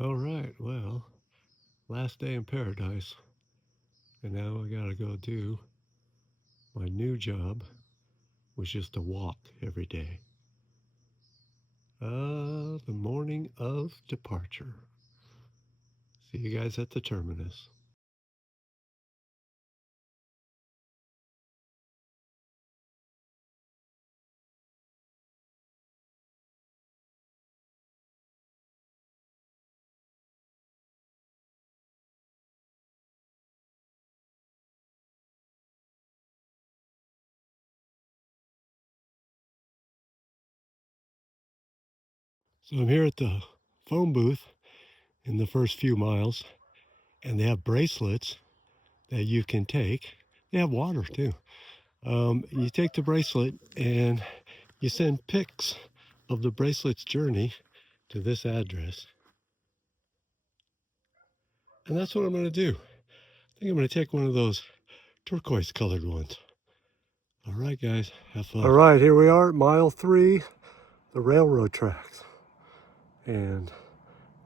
All right, well, last day in paradise, and now I gotta go do my new job, which is to walk every day. The morning of departure. See you guys at the terminus. So I'm here at the phone booth in the first few miles, and they have bracelets that you can take. They have water too. You take the bracelet and you send pics of the bracelet's journey to this address. And that's what I'm going to do. I think I'm going to take one of those turquoise colored ones. All right, guys, have fun. All right, here we are at mile 3, the railroad tracks. And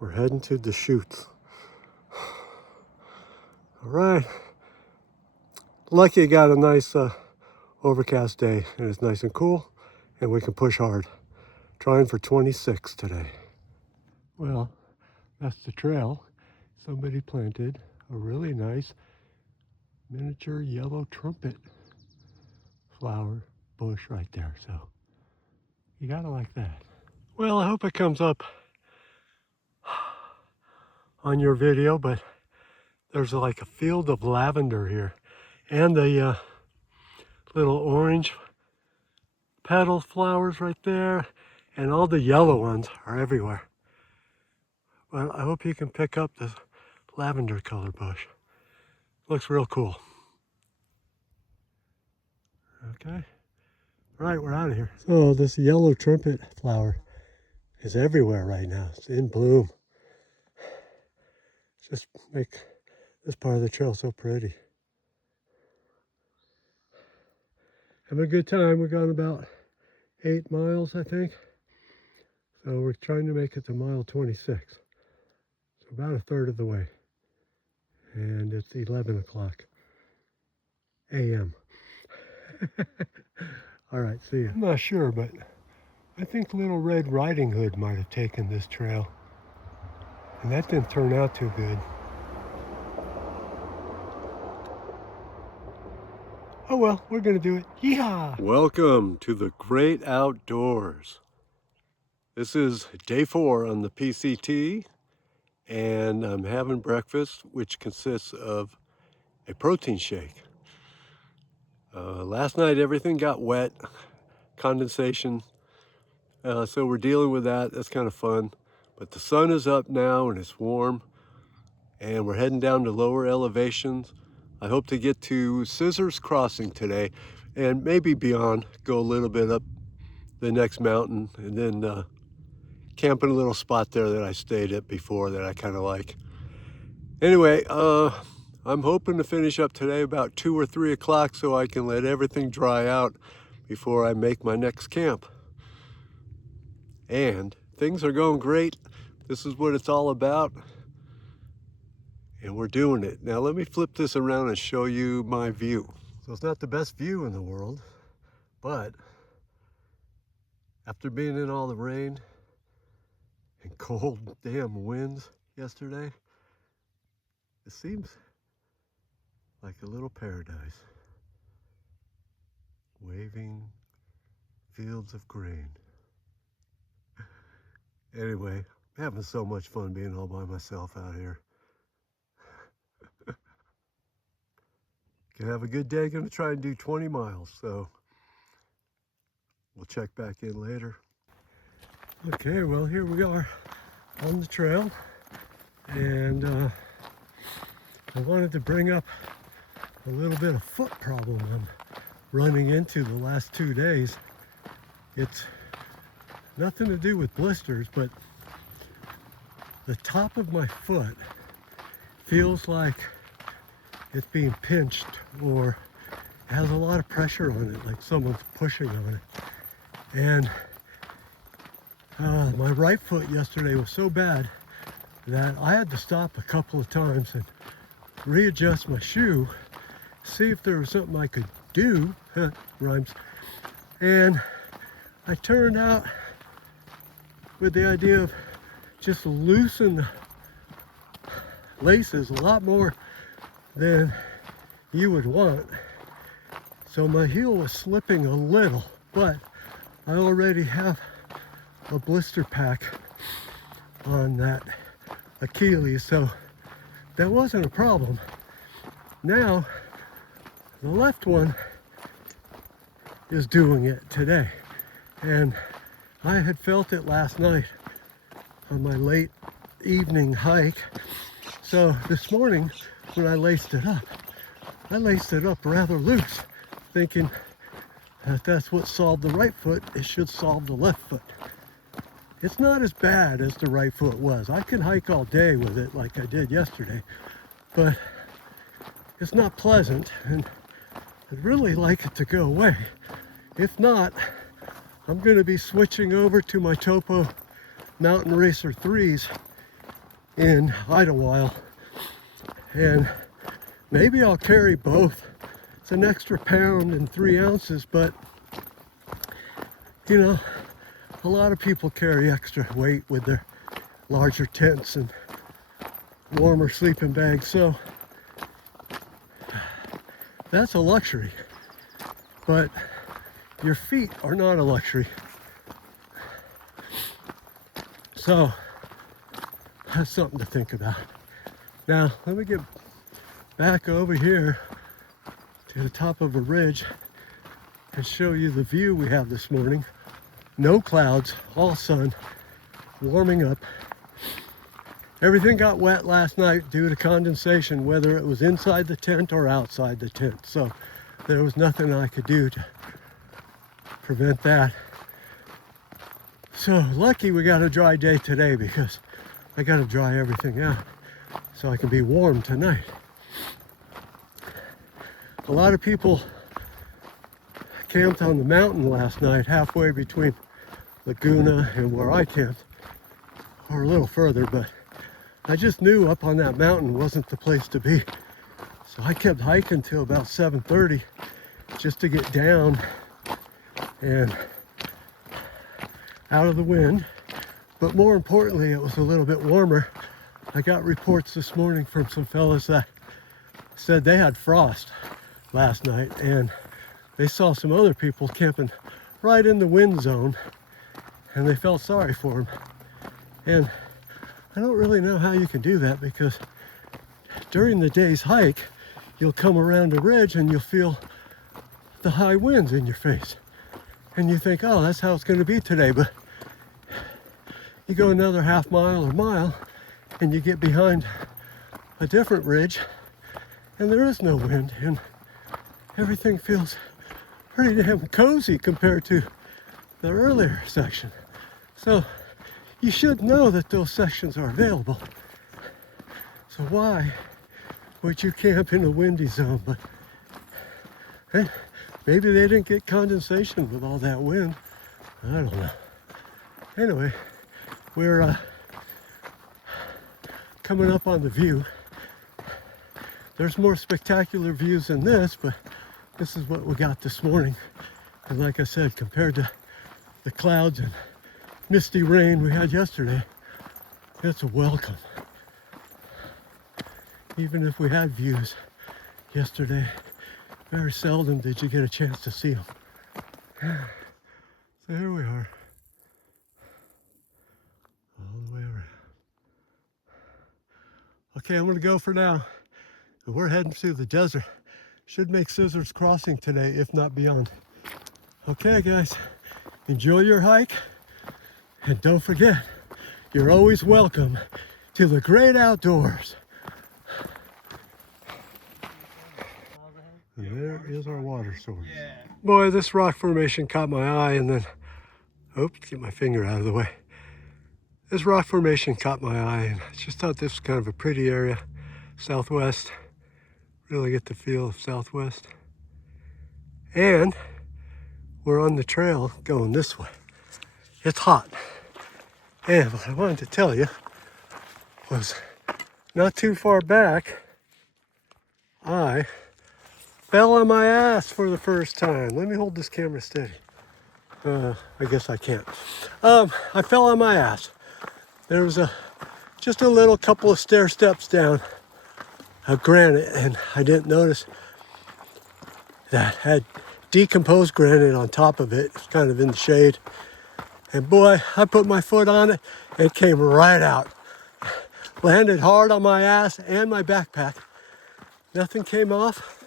we're heading to Deschutes. All right. Lucky I got a nice overcast day, and it's nice and cool, and we can push hard. Trying for 26 today. Well, that's the trail. Somebody planted a really nice miniature yellow trumpet flower bush right there, so you gotta like that. Well, I hope it comes up on your video, but there's like a field of lavender here, and the little orange petal flowers right there, and all the yellow ones are everywhere. Well, I hope you can pick up this lavender color bush. Looks real cool. Okay. All right, we're out of here. So this yellow trumpet flower is everywhere right now. It's in bloom. Just make this part of the trail so pretty. Having a good time. We've gone about 8 miles, I think. So we're trying to make it to mile 26. So about a third of the way. And it's 11 o'clock a.m. All right, see ya. I'm not sure, but I think Little Red Riding Hood might have taken this trail. And that didn't turn out too good. Oh well, we're gonna do it. Yeehaw! Welcome to the great outdoors. This is day 4 on the PCT, and I'm having breakfast, which consists of a protein shake. Last night everything got wet, condensation, so we're dealing with that. That's kind of fun. But the sun is up now and it's warm, and we're heading down to lower elevations. I hope to get to Scissors Crossing today, and maybe beyond, go a little bit up the next mountain, and then camp in a little spot there that I stayed at before that I kind of like. Anyway, I'm hoping to finish up today about 2 or 3 o'clock so I can let everything dry out before I make my next camp. And things are going great. This is what it's all about. And we're doing it. Now let me flip this around and show you my view. So it's not the best view in the world, but after being in all the rain and cold damn winds yesterday, it seems like a little paradise. Waving fields of grain. Anyway, I'm having so much fun being all by myself out here. Gonna have a good day. Gonna try and do 20 miles, so we'll check back in later. Okay, well, here we are on the trail, and I wanted to bring up a little bit of foot problem I'm running into the last 2 days. It's nothing to do with blisters, but the top of my foot feels like it's being pinched, or has a lot of pressure on it, like someone's pushing on it. And my right foot yesterday was so bad, that I had to stop a couple of times and readjust my shoe, see if there was something I could do, rhymes, and I turned out with the idea of just loosen the laces a lot more than you would want. So my heel was slipping a little, but I already have a blister pack on that Achilles, so that wasn't a problem. Now, the left one is doing it today. And I had felt it last night on my late evening hike. So this morning, when I laced it up rather loose, thinking that that's what solved the right foot, it should solve the left foot. It's not as bad as the right foot was. I can hike all day with it like I did yesterday, but it's not pleasant, and I'd really like it to go away. If not, I'm going to be switching over to my Topo Mountain Racer 3s in Idlewild, and maybe I'll carry both. It's an extra pound and 3 ounces, but you know, a lot of people carry extra weight with their larger tents and warmer sleeping bags, so that's a luxury. But your feet are not a luxury. So that's something to think about. Now, let me get back over here to the top of a ridge and show you the view we have this morning. No clouds, all sun, warming up. Everything got wet last night due to condensation, whether it was inside the tent or outside the tent. So there was nothing I could do to prevent that. So lucky we got a dry day today, because I got to dry everything out so I can be warm tonight. A lot of people camped on the mountain last night, halfway between Laguna and where I camped, or a little further, but I just knew up on that mountain wasn't the place to be. So I kept hiking till about 7:30 just to get down and out of the wind. But more importantly, it was a little bit warmer. I got reports this morning from some fellas that said they had frost last night, and they saw some other people camping right in the wind zone, and they felt sorry for them. And I don't really know how you can do that, because during the day's hike, you'll come around a ridge and you'll feel the high winds in your face. And you think, oh, that's how it's going to be today. But you go another half mile or mile and you get behind a different ridge and there is no wind, and everything feels pretty damn cozy compared to the earlier section. So you should know that those sections are available. So why would you camp in a windy zone? But hey, maybe they didn't get condensation with all that wind. I don't know. Anyway, we're coming up on the view. There's more spectacular views than this, but this is what we got this morning. And like I said, compared to the clouds and misty rain we had yesterday, it's a welcome. Even if we had views yesterday, very seldom did you get a chance to see them. So here we are, all the way around. Okay, I'm gonna go for now. We're heading through the desert. Should make Scissors Crossing today, if not beyond. Okay guys, enjoy your hike, and don't forget, you're always welcome to the great outdoors. And there is our water source. Boy, this rock formation caught my eye, and then, oops, get my finger out of the way. This rock formation caught my eye, and I just thought this was kind of a pretty area. Southwest, really get the feel of Southwest. And we're on the trail going this way. It's hot. And what I wanted to tell you was not too far back, I fell on my ass for the first time. Let me hold this camera steady. I guess I can't. I fell on my ass. There was just a little couple of stair steps down granite, and I didn't notice that had decomposed granite on top of it, kind of in the shade. And boy, I put my foot on it, and it came right out. Landed hard on my ass and my backpack. Nothing came off.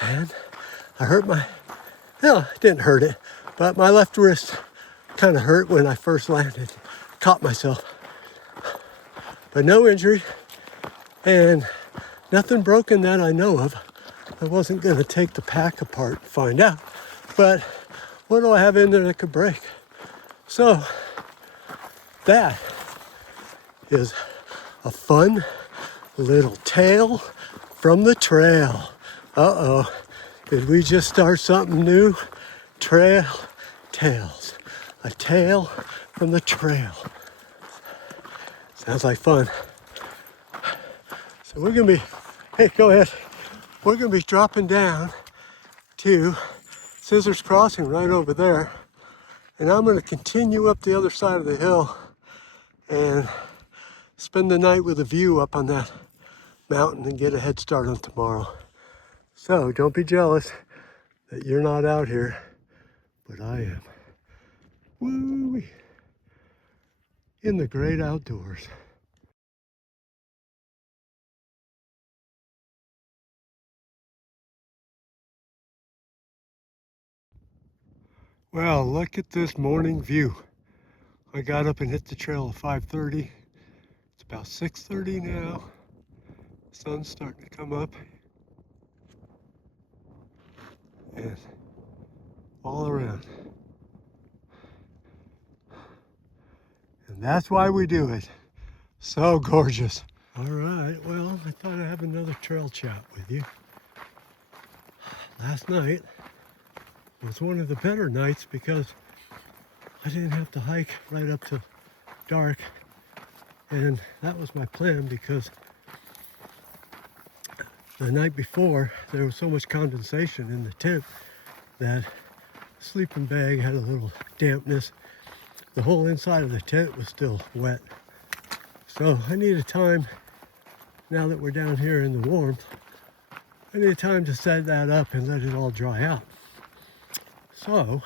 And I hurt it didn't hurt it, but my left wrist kind of hurt when I first landed. Caught myself. But no injury, and nothing broken that I know of. I wasn't gonna take the pack apart and find out. But what do I have in there that could break? So that is a fun little tale from the trail. Uh-oh, did we just start something new? Trail tales. A tale from the trail. Sounds like fun. So we're gonna be, hey, go ahead. We're gonna be dropping down to Scissors Crossing right over there. And I'm gonna continue up the other side of the hill and spend the night with a view up on that mountain and get a head start on tomorrow. So don't be jealous that you're not out here, but I am. Woo-wee. In the great outdoors. Well, look at this morning view. I got up and hit the trail at 5:30. It's about 6:30 now. Sun's starting to come up. And all around. And that's why we do it. So gorgeous. All right, well, I thought I'd have another trail chat with you. Last night was one of the better nights because I didn't have to hike right up to dark. And that was my plan because the night before there was so much condensation in the tent that the sleeping bag had a little dampness. The whole inside of the tent was still wet. So I needed time, now that we're down here in the warmth, I needed time to set that up and let it all dry out. So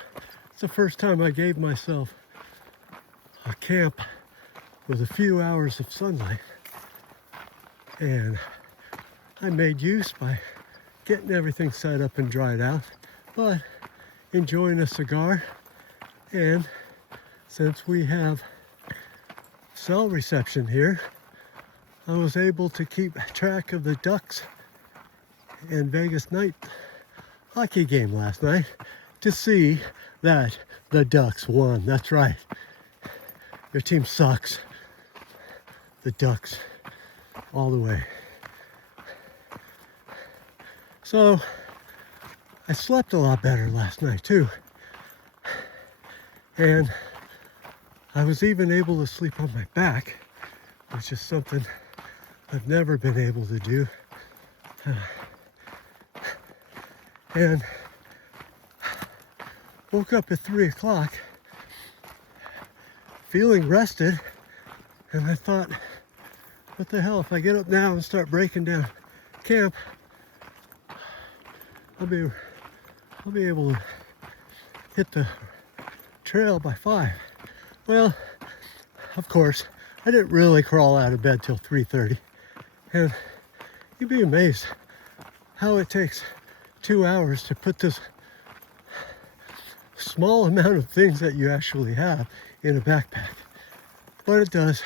it's the first time I gave myself a camp with a few hours of sunlight. And I made use by getting everything set up and dried out, but enjoying a cigar. And since we have cell reception here, I was able to keep track of the Ducks and Vegas night hockey game last night to see that the Ducks won. That's right. Their team sucks. The Ducks all the way. So I slept a lot better last night too. And I was even able to sleep on my back, which is something I've never been able to do. And woke up at 3 o'clock feeling rested, and I thought, what the hell, if I get up now and start breaking down camp, I'll be able to hit the trail by 5. Well, of course, I didn't really crawl out of bed till 3:30, and you'd be amazed how it takes 2 hours to put this small amount of things that you actually have in a backpack. But it does,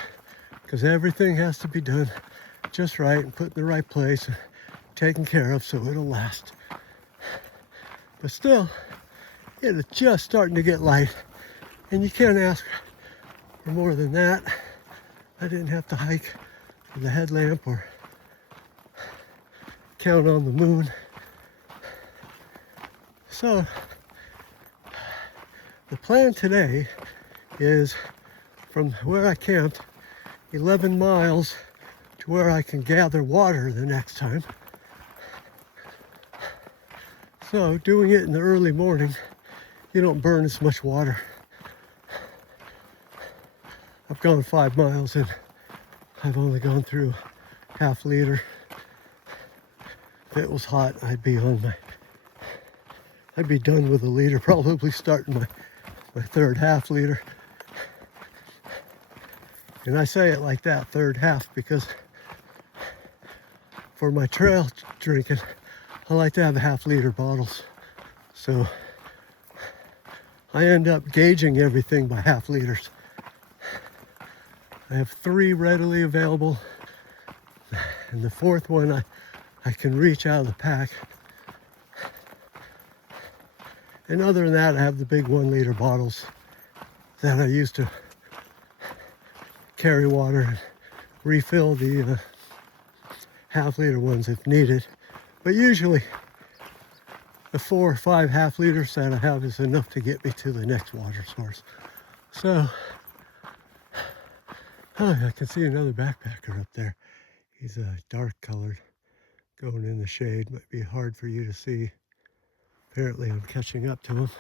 because everything has to be done just right and put in the right place and taken care of so it'll last. But still, it is just starting to get light, and you can't ask for more than that. I didn't have to hike with a headlamp or count on the moon. So the plan today is from where I camped 11 miles to where I can gather water the next time. So doing it in the early morning, you don't burn as much water. I've gone 5 miles and I've only gone through half liter. If it was hot, I'd be done with a liter, probably starting my third half liter. And I say it like that, third half, because for my trail drinking, I like to have half liter bottles. So I end up gauging everything by half liters. I have 3 readily available, and the 4th one I can reach out of the pack. And other than that, I have the big 1 liter bottles that I use to carry water and refill the half liter ones if needed. But usually the 4 or 5 half liters that I have is enough to get me to the next water source. So, I can see another backpacker up there. He's dark colored, going in the shade. Might be hard for you to see. Apparently I'm catching up to him.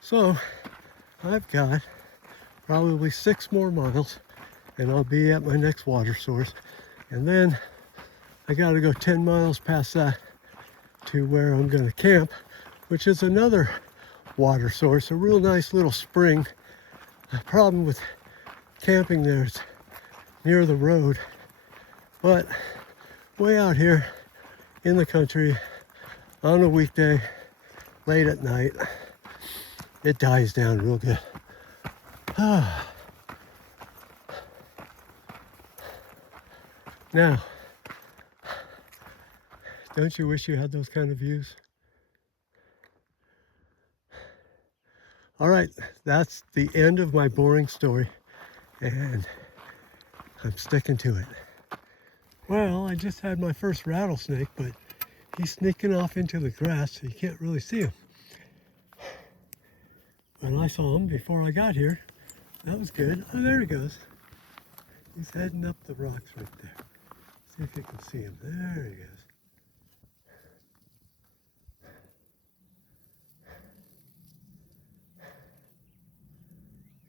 So I've got probably 6 more miles and I'll be at my next water source. And then I got to go 10 miles past that to where I'm going to camp, which is another water source, a real nice little spring. The problem with camping there is near the road, but way out here in the country on a weekday, late at night, it dies down real good. Now, don't you wish you had those kind of views? All right, that's the end of my boring story, and I'm sticking to it. Well, I just had my first rattlesnake, but he's sneaking off into the grass, so you can't really see him. When I saw him before I got here, that was good. Oh, there he goes. He's heading up the rocks right there. See if you can see him. There he goes.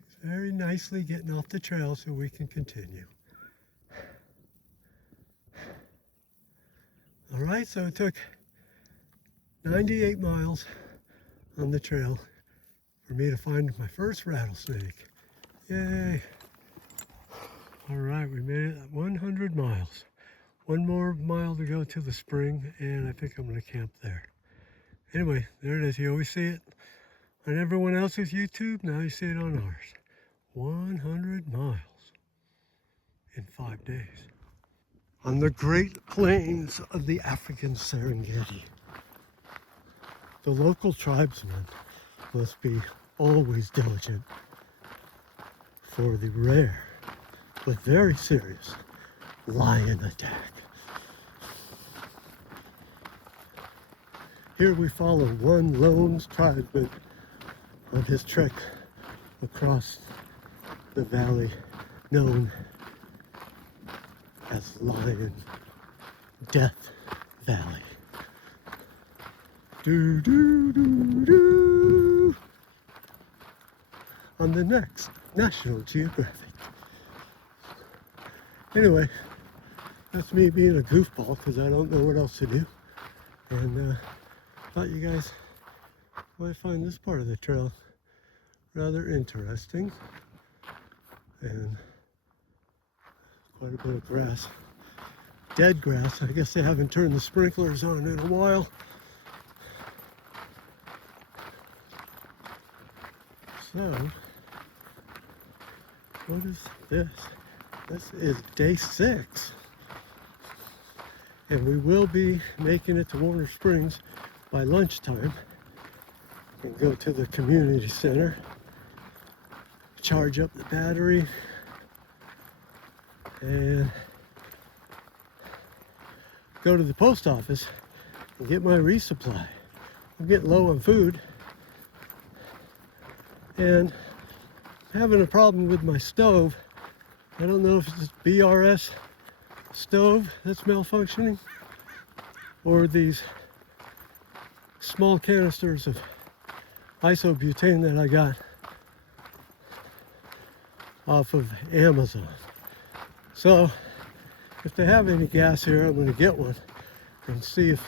He's very nicely getting off the trail so we can continue. All right, so it took 98 miles on the trail for me to find my first rattlesnake. Yay. All right, we made it at 100 miles. 1 more mile to go to the spring, and I think I'm gonna camp there. Anyway, there it is. You always see it on everyone else's YouTube. Now you see it on ours. 100 miles in 5 days. On the Great Plains of the African Serengeti. The local tribesmen must be always diligent for the rare but very serious lion attack. Here we follow one lone tribesman on his trek across the valley known as Lion Death Valley. Do do do do. On the next National Geographic. Anyway, that's me being a goofball because I don't know what else to do. And thought you guys might find this part of the trail rather interesting. And quite a bit of grass. Dead grass. I guess they haven't turned the sprinklers on in a while. So, what is this? This is day 6. And we will be making it to Warner Springs by lunchtime and go to the community center, charge up the battery, and go to the post office and get my resupply. I'm getting low on food, and having a problem with my stove. I don't know if it's this BRS stove that's malfunctioning or these small canisters of isobutane that I got off of Amazon. So if they have any gas here, I'm going to get one and see if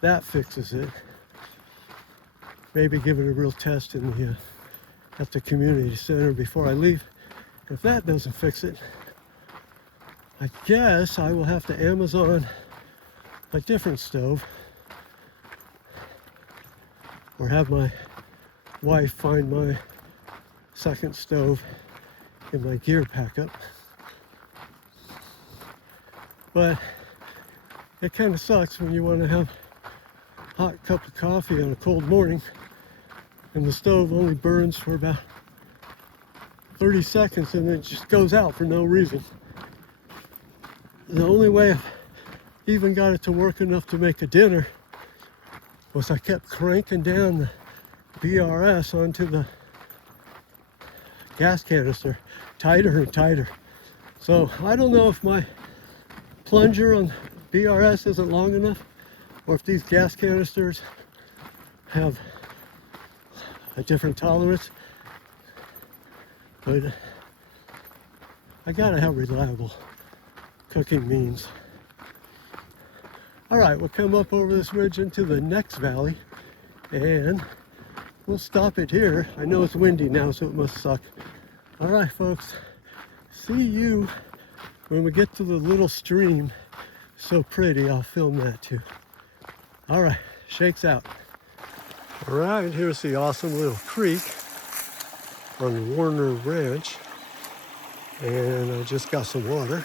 that fixes it. Maybe give it a real test in the at the community center before I leave. If that doesn't fix it, I guess I will have to Amazon a different stove or have my wife find my second stove in my gear packup. But it kind of sucks when you want to have a hot cup of coffee on a cold morning and the stove only burns for about 30 seconds and then it just goes out for no reason. The only way I even got it to work enough to make a dinner was I kept cranking down the BRS onto the gas canister tighter and tighter. So I don't know if my plunger on BRS isn't long enough or if these gas canisters have a different tolerance, but I gotta have reliable cooking means. All right, we'll come up over this ridge into the next valley and we'll stop it here. I know it's windy now, so it must suck. All right, folks, see you when we get to the little stream. So pretty, I'll film that too. All right, shakes out. All right, here's the awesome little creek on Warner Ranch. And I just got some water.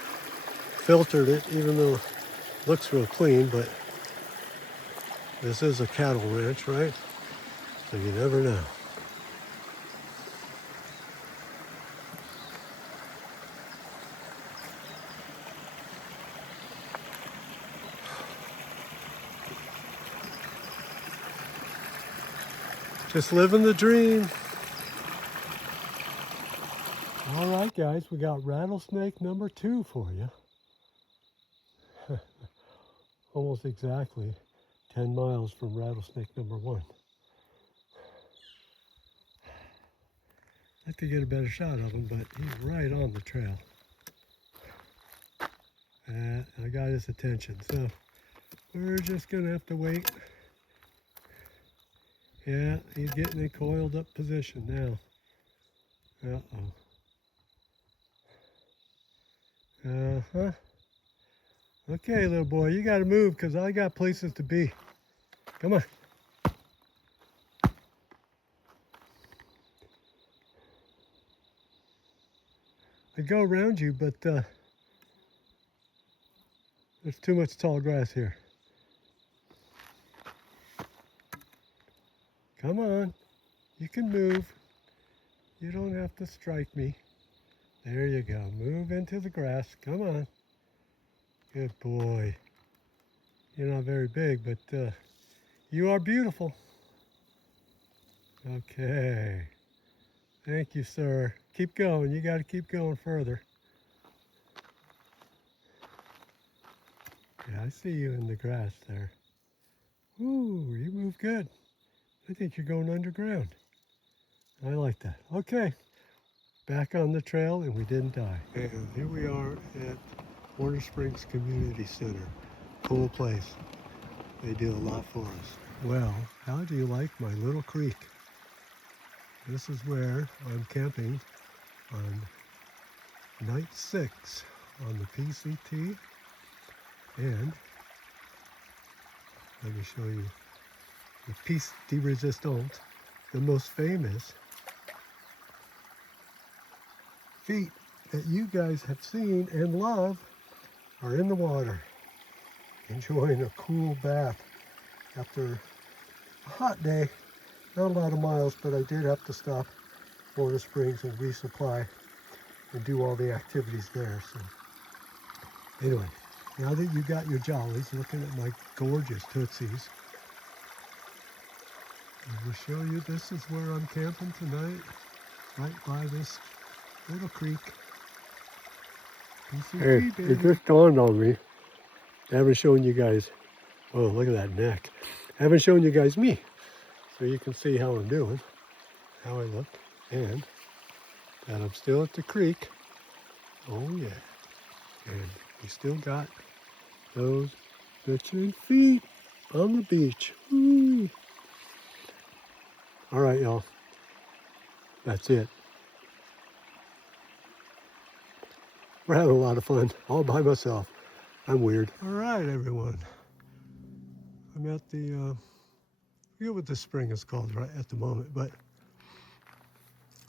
Filtered it, even though it looks real clean, but this is a cattle ranch, right? So you never know. Just living the dream. All right, guys, we got rattlesnake number 2 for you. Almost exactly 10 miles from rattlesnake number 1. I'd like to get a better shot of him, but he's right on the trail. I got his attention, so we're just gonna have to wait. Yeah, he's getting in a coiled up position now. Uh-huh. Okay, little boy, you gotta move because I got places to be. Come on. I go around you, but there's too much tall grass here. Come on, you can move. You don't have to strike me. There you go, move into the grass, come on. Good boy. You're not very big, but you are beautiful. Okay, thank you, sir. Keep going, you gotta keep going further. Yeah, I see you in the grass there. Ooh, you move good. I think you're going underground. I like that. Okay, back on the trail and we didn't die. And here we are at Warner Springs Community Center. Cool place. They do a lot for us. Well, how do you like my little creek? This is where I'm camping on night 6 on the PCT. And let me show you the piece de resistance, the most famous feet that you guys have seen and love are in the water, enjoying a cool bath after a hot day. Not a lot of miles, but I did have to stop Warner Springs and resupply and do all the activities there. So anyway, now that you got your jollies looking at my gorgeous tootsies, I will show you this is where I'm camping tonight. right by this little creek. PCT, Hey, baby. it just dawned on me. I haven't shown you guys. Oh, look at that neck. I haven't shown you guys me. So you can see how I'm doing, how I look, and that I'm still at the creek. Oh yeah. And we still got those bitchin' feet on the beach. Woo. All right, y'all. That's it. We're having a lot of fun all by myself. I'm weird. All right, everyone. I'm at the, I forget what this spring is called right at the moment, but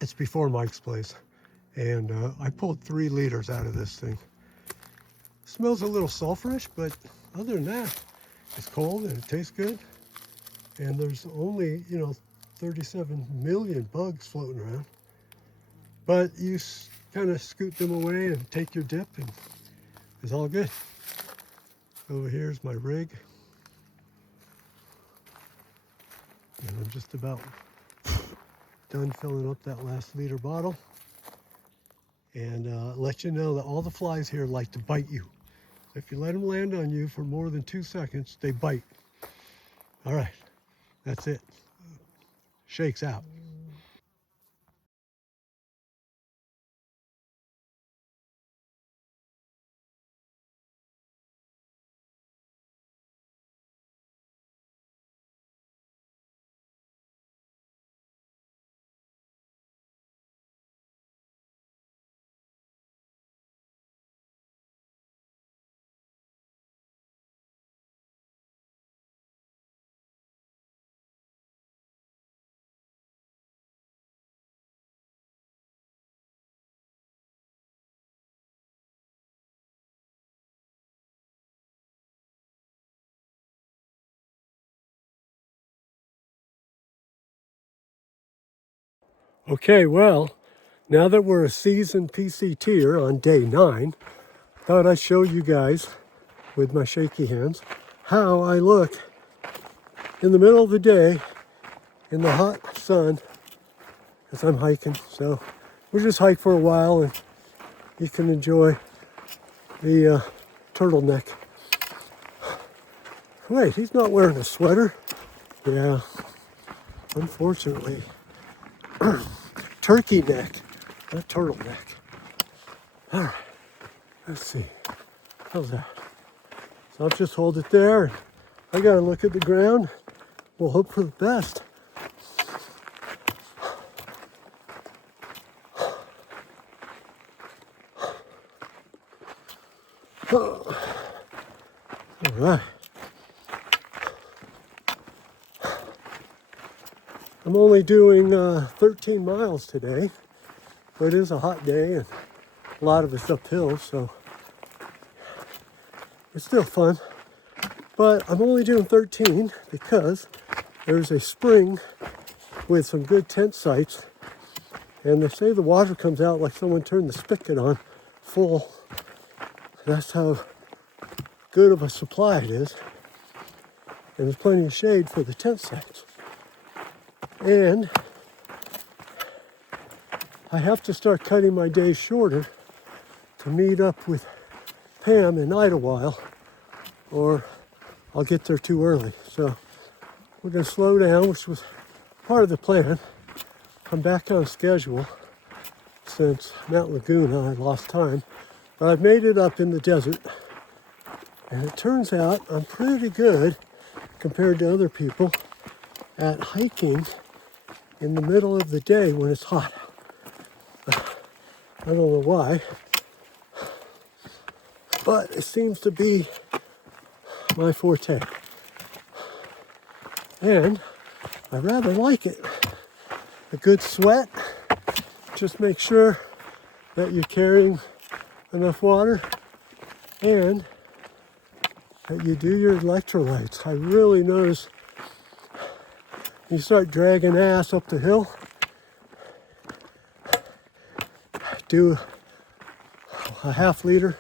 it's before Mike's place. And I pulled 3 liters out of this thing. Smells a little sulfurish, but other than that, it's cold and it tastes good. And there's only, 37 million bugs floating around. But you kind of scoot them away and take your dip, and it's all good. Over here's my rig. And I'm just about done filling up that last liter bottle. And let you know that all the flies here like to bite you. If you let them land on you for more than 2 seconds, they bite. All right, that's it. Shakes out. Okay, well, now that we're a seasoned PCTer on day 9, thought I'd show you guys with my shaky hands how I look in the middle of the day in the hot sun as I'm hiking. So we'll just hike for a while and you can enjoy the turtleneck. Wait, he's not wearing a sweater. Yeah, unfortunately. Turkey neck, not turtleneck. All right, let's see. How's that? So I'll just hold it there. I gotta look at the ground. We'll hope for the best. All right. I'm only doing 13 miles today, but it is a hot day and a lot of it's uphill, so it's still fun. But I'm only doing 13 because there's a spring with some good tent sites, and they say the water comes out like someone turned the spigot on full. That's how good of a supply it is. And there's plenty of shade for the tent sites. And I have to start cutting my days shorter to meet up with Pam in Idlewild, or I'll get there too early. So we're going to slow down, which was part of the plan. I'm back on schedule since Mount Laguna. I lost time, but I've made it up in the desert. And it turns out I'm pretty good compared to other people at hiking in the middle of the day when it's hot. I don't know why, but it seems to be my forte. And I rather like it. A good sweat, just make sure that you're carrying enough water and that you do your electrolytes. I really notice you start dragging ass up the hill, do a half liter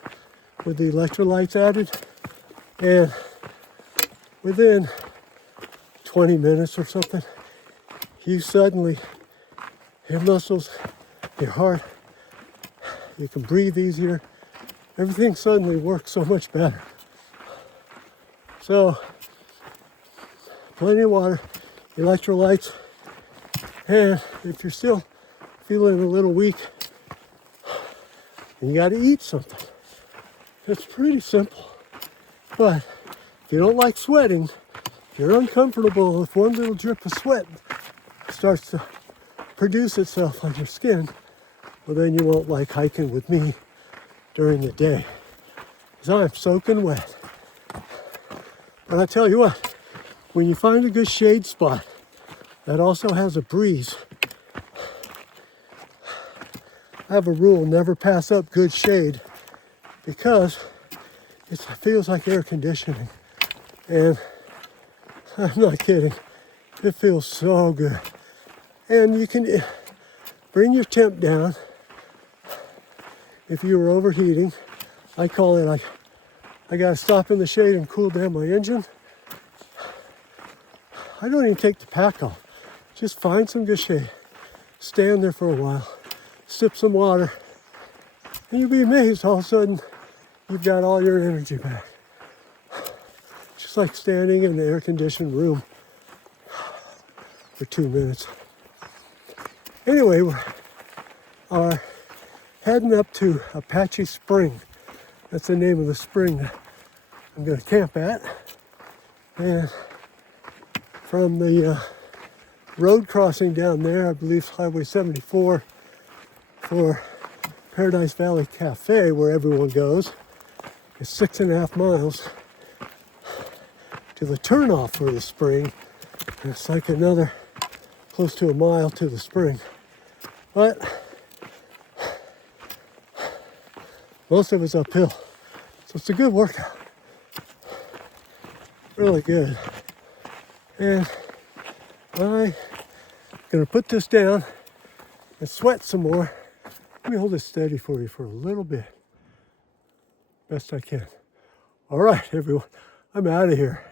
with the electrolytes added, and within 20 minutes or something, you suddenly, your muscles your heart, you can breathe easier. Everything suddenly works so much better. So, plenty of water, electrolytes, and if you're still feeling a little weak, you got to eat something. It's pretty simple. But if you don't like sweating, if you're uncomfortable, if one little drip of sweat starts to produce itself on your skin, well then you won't like hiking with me during the day, because I'm soaking wet. But I tell you what, when you find a good shade spot that also has a breeze, I have a rule: never pass up good shade, because it feels like air conditioning. And I'm not kidding, it feels so good. And you can bring your temp down if you were overheating. I call it, I gotta stop in the shade and cool down my engine. I don't even take the pack off. Just find some good shade, stand there for a while, sip some water, and you'll be amazed all of a sudden you've got all your energy back. Just like standing in the air-conditioned room for 2 minutes. Anyway, we're heading up to Apache Spring. That's the name of the spring that I'm going to camp at. And from the road crossing down there, I believe Highway 74, for Paradise Valley Cafe, where everyone goes, is 6.5 miles to the turnoff for the spring. And it's like another close to a mile to the spring. But most of it's uphill. So it's a good workout. Really good. And I'm gonna put this down and sweat some more. Let me hold it steady for you for a little bit. Best I can. All right, everyone, I'm out of here.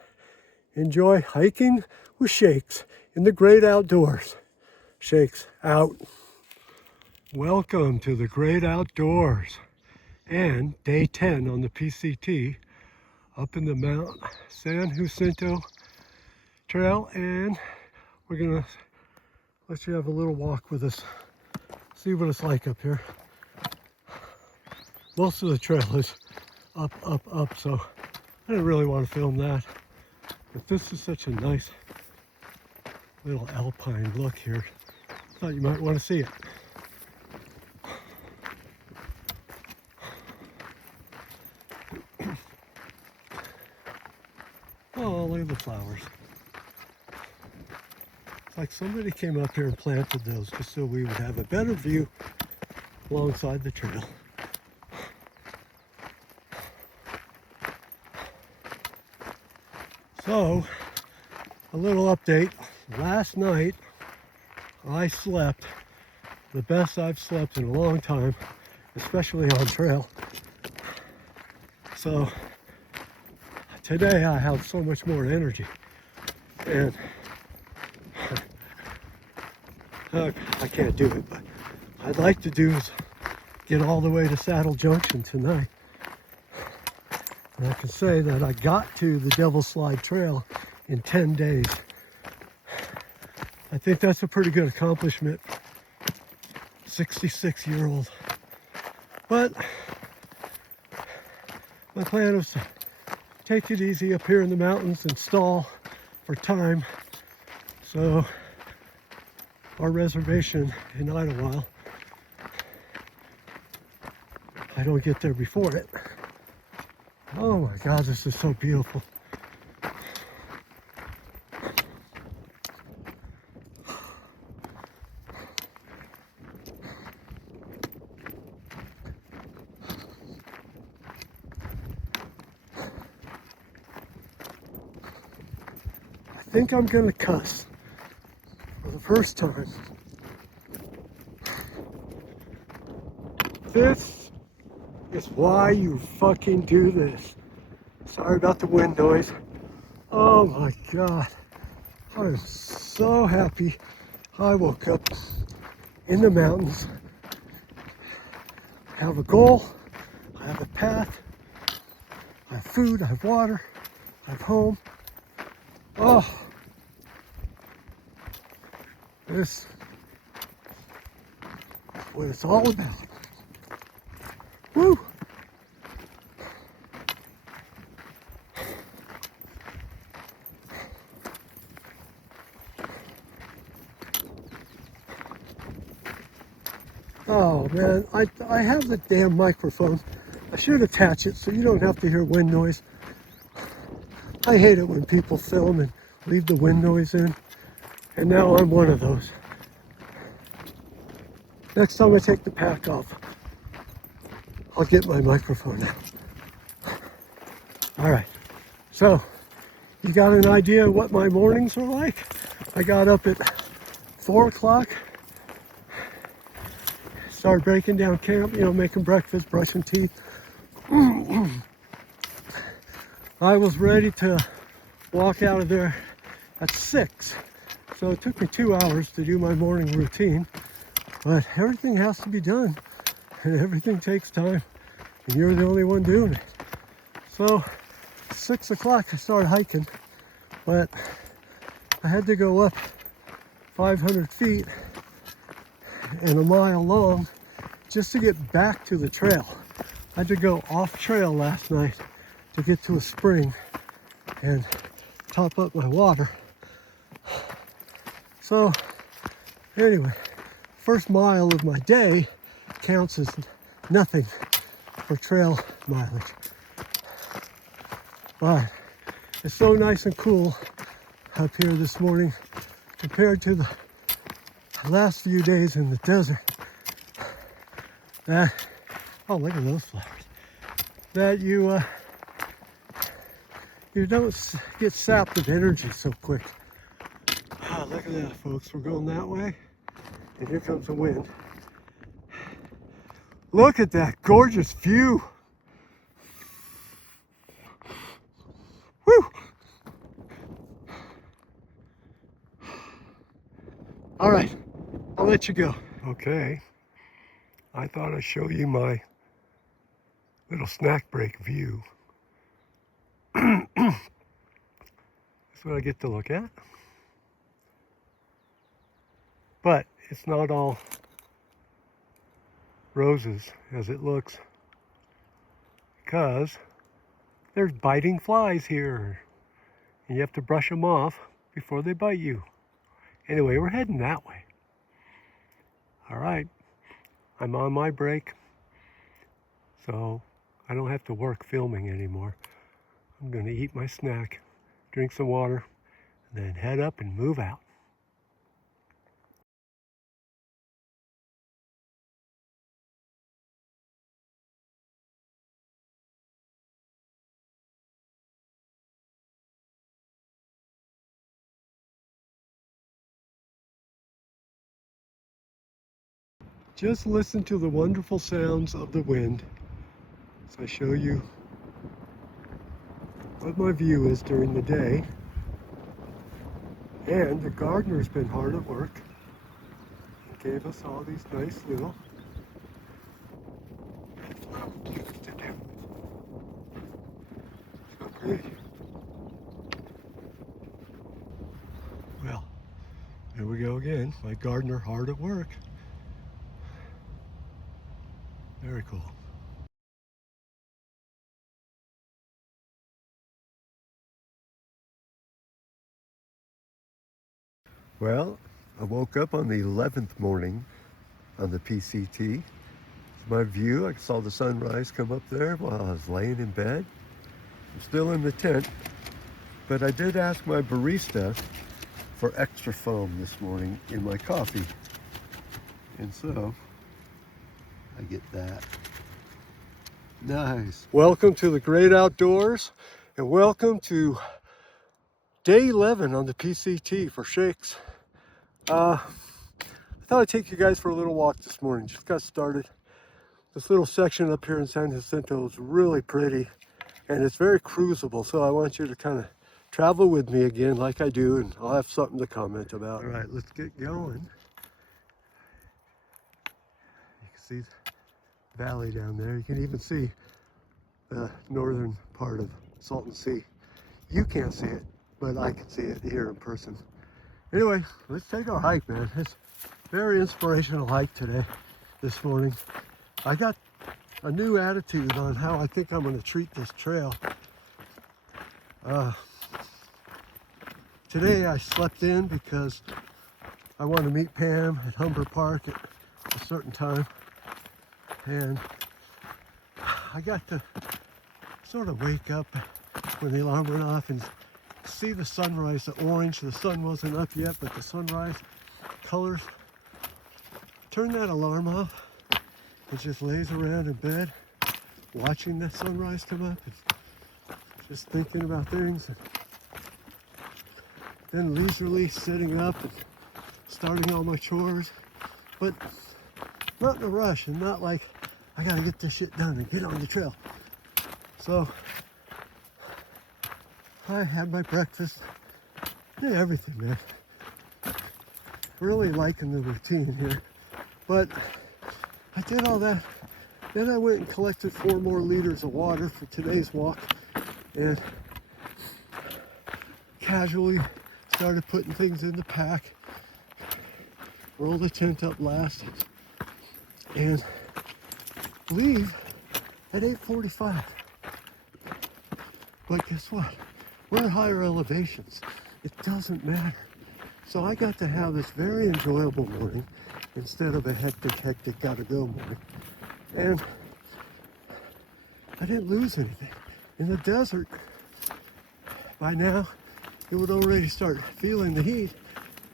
Enjoy hiking with Shakes in the great outdoors. Shakes out. Welcome to the great outdoors and day 10 on the PCT up in the Mount San Jacinto Trail, and we're gonna let you have a little walk with us, see what it's like up here. Most of the trail is up, so I didn't really want to film that, but this is such a nice little alpine look here. Thought you might want to see it. Oh, look at the flowers. It's like somebody came up here and planted those just so we would have a better view alongside the trail. So, a little update. Last night, I slept the best I've slept in a long time, especially on trail. So, today I have so much more energy. And I can't do it, but I'd like to do is get all the way to Saddle Junction tonight. And I can say that I got to the Devil's Slide Trail in 10 days. I think that's a pretty good accomplishment. 66-year-old. But my plan was to take it easy up here in the mountains and stall for time. So our reservation in Idlewild, I don't get there before it. Oh my God, this is so beautiful. I think I'm gonna cuss for the first time. This is why you fucking do this. Sorry about the wind noise. Oh my God. I'm so happy I woke up in the mountains I have a goal, I have a path, I have food, I have water, I have home. Oh, this is what it's all about. Woo! Oh man, I have the damn microphone. I should attach it so you don't have to hear wind noise. I hate it when people film and leave the wind noise in. And now I'm one of those. Next time I take the pack off, I'll get my microphone out. All right, so you got an idea of what my mornings are like? I got up at 4 o'clock, started breaking down camp, making breakfast, brushing teeth. I was ready to walk out of there at 6. So it took me 2 hours to do my morning routine, but everything has to be done and everything takes time and you're the only one doing it. So 6 o'clock I started hiking, but I had to go up 500 feet and a mile long just to get back to the trail. I had to go off trail last night to get to a spring and top up my water. So anyway, first mile of my day counts as nothing for trail mileage. But it's so nice and cool up here this morning compared to the last few days in the desert. That, oh, look at those flowers. That you don't get sapped of energy so quick. Ah, look at that, folks. We're going that way, and here comes the wind. Look at that gorgeous view. Woo! All right, I'll let you go. Okay, I thought I'd show you my little snack break view. That's what I get to look at. But it's not all roses as it looks, because there's biting flies here and you have to brush them off before they bite you. Anyway, we're heading that way. All right, I'm on my break, so I don't have to work filming anymore. I'm gonna eat my snack, drink some water, and then head up and move out. Just listen to the wonderful sounds of the wind as I show you what my view is during the day. And the gardener's been hard at work. He gave us all these nice little flowers to do. So pretty. Well, here we go again. My gardener hard at work. Very cool. Well, I woke up on the 11th morning on the PCT. My view, I saw the sunrise come up there while I was laying in bed. I'm still in the tent, but I did ask my barista for extra foam this morning in my coffee. And so, I get that. Nice. Welcome to the great outdoors, and welcome to day 11 on the PCT for shakes. I thought I'd take you guys for a little walk this morning. Just got started. This little section up here in San Jacinto is really pretty, and it's very cruisable, so I want you to kind of travel with me again like I do, and I'll have something to comment about. All right, let's get going. You can see valley down there. You can even see the northern part of Salton Sea. You can't see it, but I can see it here in person. Anyway, let's take our hike, man. It's a very inspirational hike today, this morning. I got a new attitude on how I think I'm going to treat this trail. Today I slept in because I want to meet Pam at Humber Park at a certain time, and I got to sort of wake up when the alarm went off and see the sunrise, the orange. The sun wasn't up yet, but the sunrise colors. Turn that alarm off and just lays around in bed watching that sunrise come up and just thinking about things, and then leisurely sitting up and starting all my chores, but not in a rush and not like I gotta get this shit done and get on the trail. So I had my breakfast, did everything, man. Really liking the routine here, but I did all that. Then I went and collected 4 more liters of water for today's walk and casually started putting things in the pack, rolled the tent up last, and leave at 8:45. But guess what? We're at higher elevations. It doesn't matter. So I got to have this very enjoyable morning instead of a hectic, gotta go morning. And I didn't lose anything. In the desert, by now, it would already start feeling the heat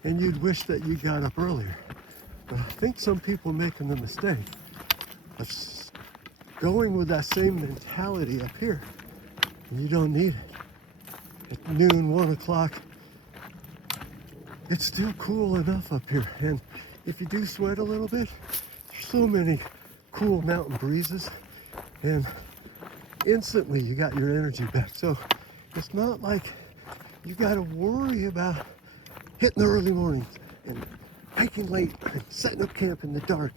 and you'd wish that you got up earlier. But I think some people are making the mistake of going with that same mentality up here. And you don't need it. At noon, 1 o'clock, it's still cool enough up here. And if you do sweat a little bit, there's so many cool mountain breezes, and instantly you got your energy back. So it's not like you got to worry about hitting the early mornings and hiking late and setting up camp in the dark.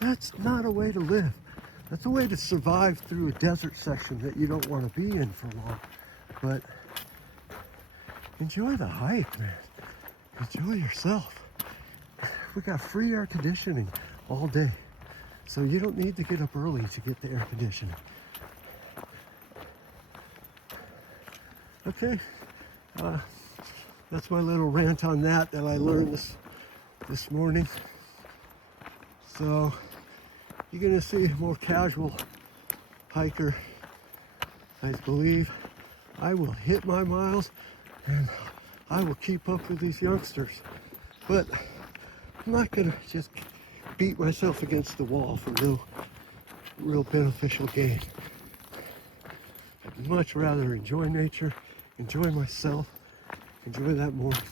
That's not a way to live. That's a way to survive through a desert section that you don't want to be in for long. But enjoy the hike, man. Enjoy yourself. We got free air conditioning all day, so you don't need to get up early to get the air conditioning. Okay, that's my little rant on that I learned this morning. So you're gonna see a more casual hiker. I believe I will hit my miles and I will keep up with these youngsters, but I'm not gonna just beat myself against the wall for no real beneficial gain. I'd much rather enjoy nature, enjoy myself, enjoy that morning.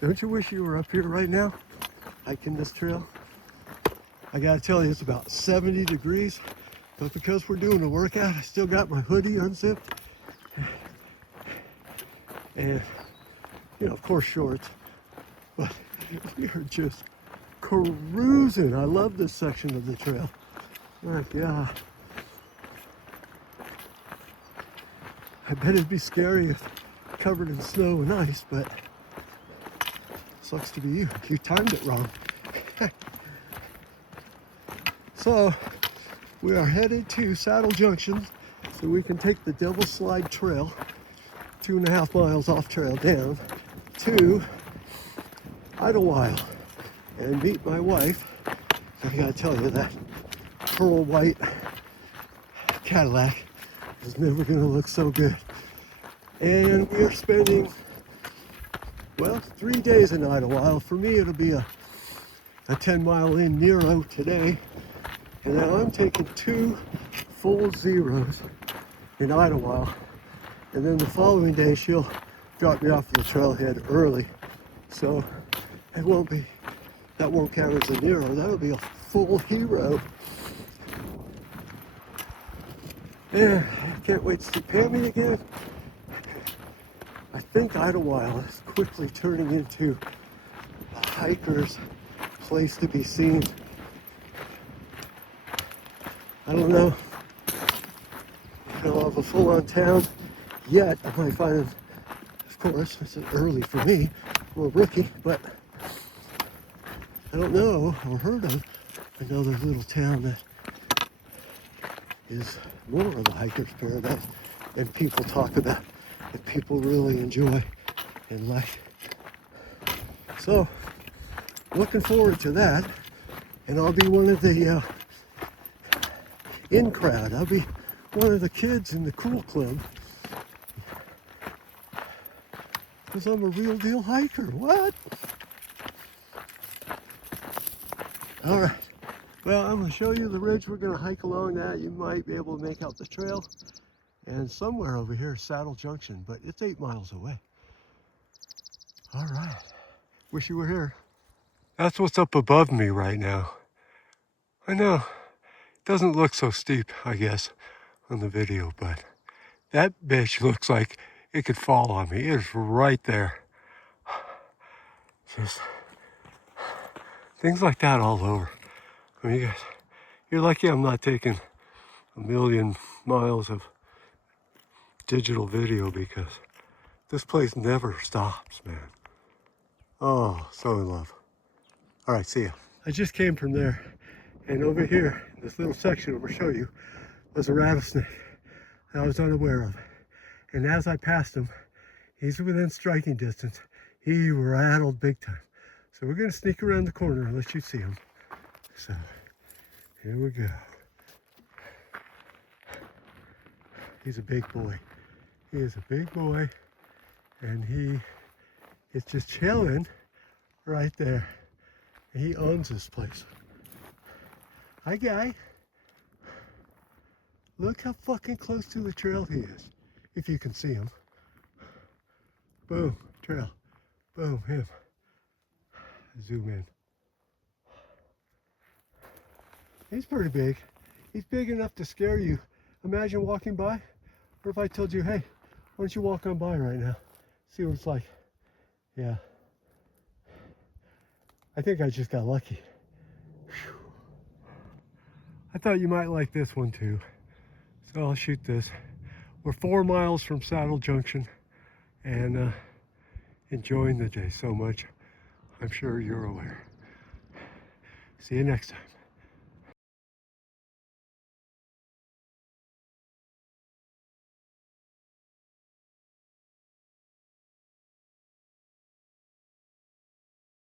Don't you wish you were up here right now, hiking this trail? I gotta tell you, it's about 70 degrees, but because we're doing a workout, I still got my hoodie unzipped. And, you know, of course, shorts, but we are just cruising. I love this section of the trail. My God. I bet it'd be scary if covered in snow and ice, but sucks to be you. You timed it wrong. So we are headed to Saddle Junction so we can take the Devil Slide Trail, 2.5 miles off trail down to Idlewild and meet my wife. I gotta tell you, that pearl white Cadillac is never gonna look so good. And we are spending, well, 3 days in Idlewild. For me, it'll be a 10-mile in Nero today. And now I'm taking 2 full zeros in Idlewild. And then the following day, she'll drop me off at the trailhead early. So that won't count as a Nero. That'll be a full hero. Yeah, I can't wait to see Pammy again. I think Idlewild is quickly turning into a hiker's place to be seen. I don't know if I'll have a full-on town yet. I might find it, of course, it's early for me. I'm a rookie, but I don't know or heard of another little town that is more of a hiker's paradise and people talk about, that people really enjoy and like. So, looking forward to that. And I'll be one of the in crowd. I'll be one of the kids in the cool club. Because I'm a real deal hiker. What? All right. Well, I'm going to show you the ridge. We're going to hike along that. You might be able to make out the trail. And somewhere over here is Saddle Junction, but it's 8 miles away. All right. Wish you were here. That's what's up above me right now. I know. It doesn't look so steep, I guess, on the video, but that bitch looks like it could fall on me. It's right there. Just things like that all over. I mean, you guys, you're lucky I'm not taking a million miles of digital video because this place never stops, man. Oh, so in love. All right, see ya. I just came from there, and over here, this little section I'm gonna show you, was a rattlesnake that I was unaware of. And as I passed him, he's within striking distance. He rattled big time. So we're gonna sneak around the corner and let you see him. So here we go. He's a big boy. He is a big boy, and he is just chilling right there. He owns this place. Hi, guy. Look how fucking close to the trail he is, if you can see him. Boom, trail. Boom, him. Zoom in. He's pretty big. He's big enough to scare you. Imagine walking by. Or if I told you, hey, why don't you walk on by right now? See what it's like. Yeah. I think I just got lucky. Whew. I thought you might like this one too. So I'll shoot this. We're 4 miles from Saddle Junction and enjoying the day so much. I'm sure you're aware. See you next time.